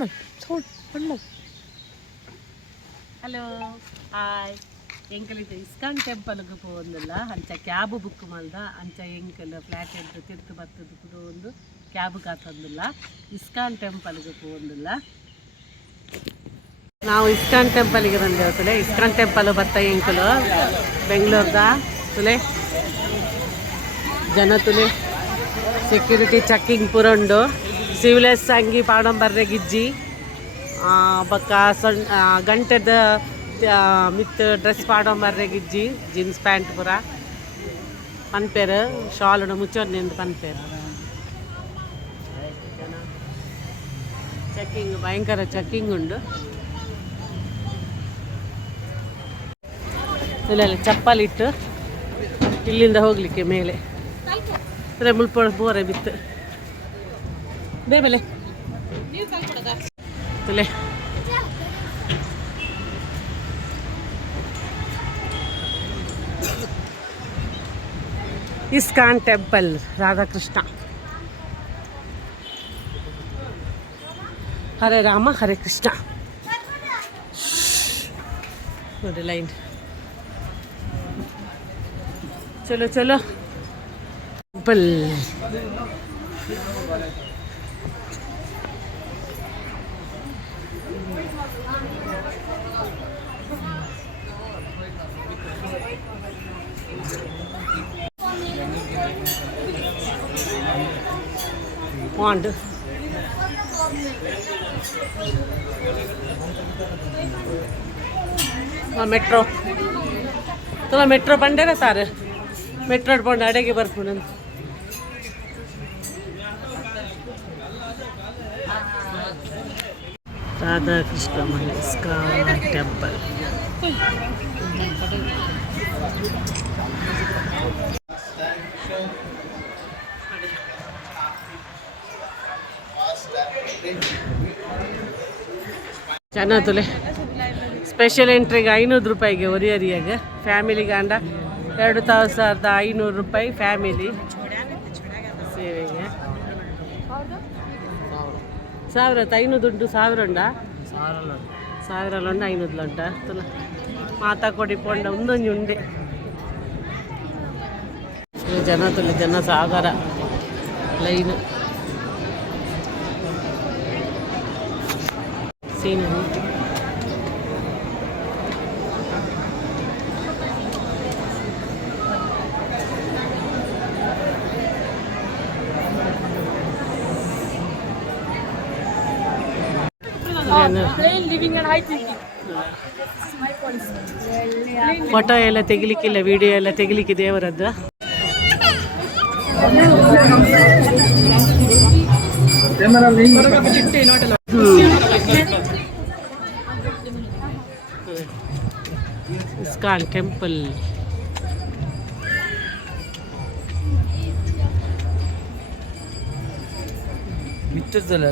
한번 서울 한번. Hello hi ಎಂಕಲ್ ಇದು ISKCON ಟೆಂಪಲ್ಗೆ ಪೋವಂದಿಲ್ಲ ಅಂಚ ಕ್ಯಾಬ್ ಬುಕ್ ಮಾಡ್ದ ಅಂಚ ಎಂಕಲ್ ಫ್ಲ್ಯಾಟ್ ಎದ್ದು ತಿರ್ತು ಬರ್ತದ ಕೂಡ ಒಂದು ಕ್ಯಾಬ್ ಕಾತಂದಿಲ್ಲ ಇಸ್ಕಾನ್ ಟೆಂಪಲ್ಗೆ ಪೋವಂದಿಲ್ಲ. ನಾವು ಇಸ್ಕಾನ್ ಟೆಂಪಲ್ಗೆ ಬಂದೇವು ತುಲೆ. ಇಸ್ಕಾನ್ ಟೆಂಪಲ್ ಬತ್ತ ಎಂಕಲು ಬೆಂಗಳೂರ್ದ ತುಲೆ ಜನ ತುಲೆ ಸೆಕ್ಯೂರಿಟಿ ಚೆಕ್ಕಿಂಗ್ ಪುರಂಡು ಸಿವಿಲೆಸ್ ಅಂಗಿ ಪಾಡಂ ಬರ್ರೆ ಗಿಜ್ಜಿ ಬಕ್ಕ ಗಂಟೆದ ಮಿತ್ ಡ್ರೆಸ್ ಪಾಡಂ ಬರ್ರೆ ಗಿಜ್ಜಿ ಜೀನ್ಸ್ ಪ್ಯಾಂಟ್ ಪೂರ ಪನ್ಪೇರು ಶಾಲು ಮುಚ್ಚೋನ್ನಿಂದ ಪನ್ಪೇರು ಚೆಕ್ಕಿಂಗ್ ಭಯಂಕರ ಚೆಕ್ಕಿಂಗ್ ಉಂಡು. ಇಲ್ಲ ಚಪ್ಪಲಿಟ್ಟು ಇಲ್ಲಿಂದ ಹೋಗ್ಲಿಕ್ಕೆ ಮೇಲೆ ಅದೇ ಮುಳ್ಪೊಳ ಬೋರೆ ಬಿತ್ತು ಬೇಬಲೆ ತುಲೆ. ISKCON temple Radhakrishna. ಹರೇ ರಾಮ ಹರೇ ಕೃಷ್ಣ ನೋಡಿ ಲೈನ್. ಚಲೋ ಚಲೋ ಟೆಂಪಲ್. ಪಾಂಡ್ ಮೆಟ್ರೋ ತುಲ ಮೆಟ್ರೋ ಬಂಡೇರ ಸಾರು ಮೆಟ್ರೋ ಇಟ್ಕೊಂಡು ಅಡೆಗೆ ಬರ್ಕೊಂಡು ರಾಧಾಕೃಷ್ಣ ಇಸ್ಕಾನ್ ಟೆಂಪಲ್. ಜನ ತುಲೆ ಸ್ಪೆಷಲ್ ಎಂಟ್ರಿಗೆ 500 ರೂಪಾಯಿಗೆ ಒರಿಯರಿಯಾಗ ಫ್ಯಾಮಿಲಿಗೆ ಅಂಡ 2500 ರೂಪಾಯಿ ಫ್ಯಾಮಿಲಿ ಸೇವೆಗೆ 1500 ಉಂಟು 1000 ಉಂಡ 1000 ಉಂಡ 500 ಉಂಟ ತುಲ ಮಾತಾ ಕೊಡಿ ಪೊಂಡ ಒಂದೊಂದು ಉಂಡೆ ಜನ ತುಲೆ ಜನ ಸಾಗರ ಲೈನ್ ಸೀನರಿ. ಫೋಟೋ ಎಲ್ಲ ತೆಗಿಲಿಕ್ಕಿಲ್ಲ, ವಿಡಿಯೋ ಎಲ್ಲ ತೆಗಿಲಿಕ್ಕೆ ದೇವರದ್ದು. ISKCON temple ಮಿತ್ತರ್ದಲ್ಲ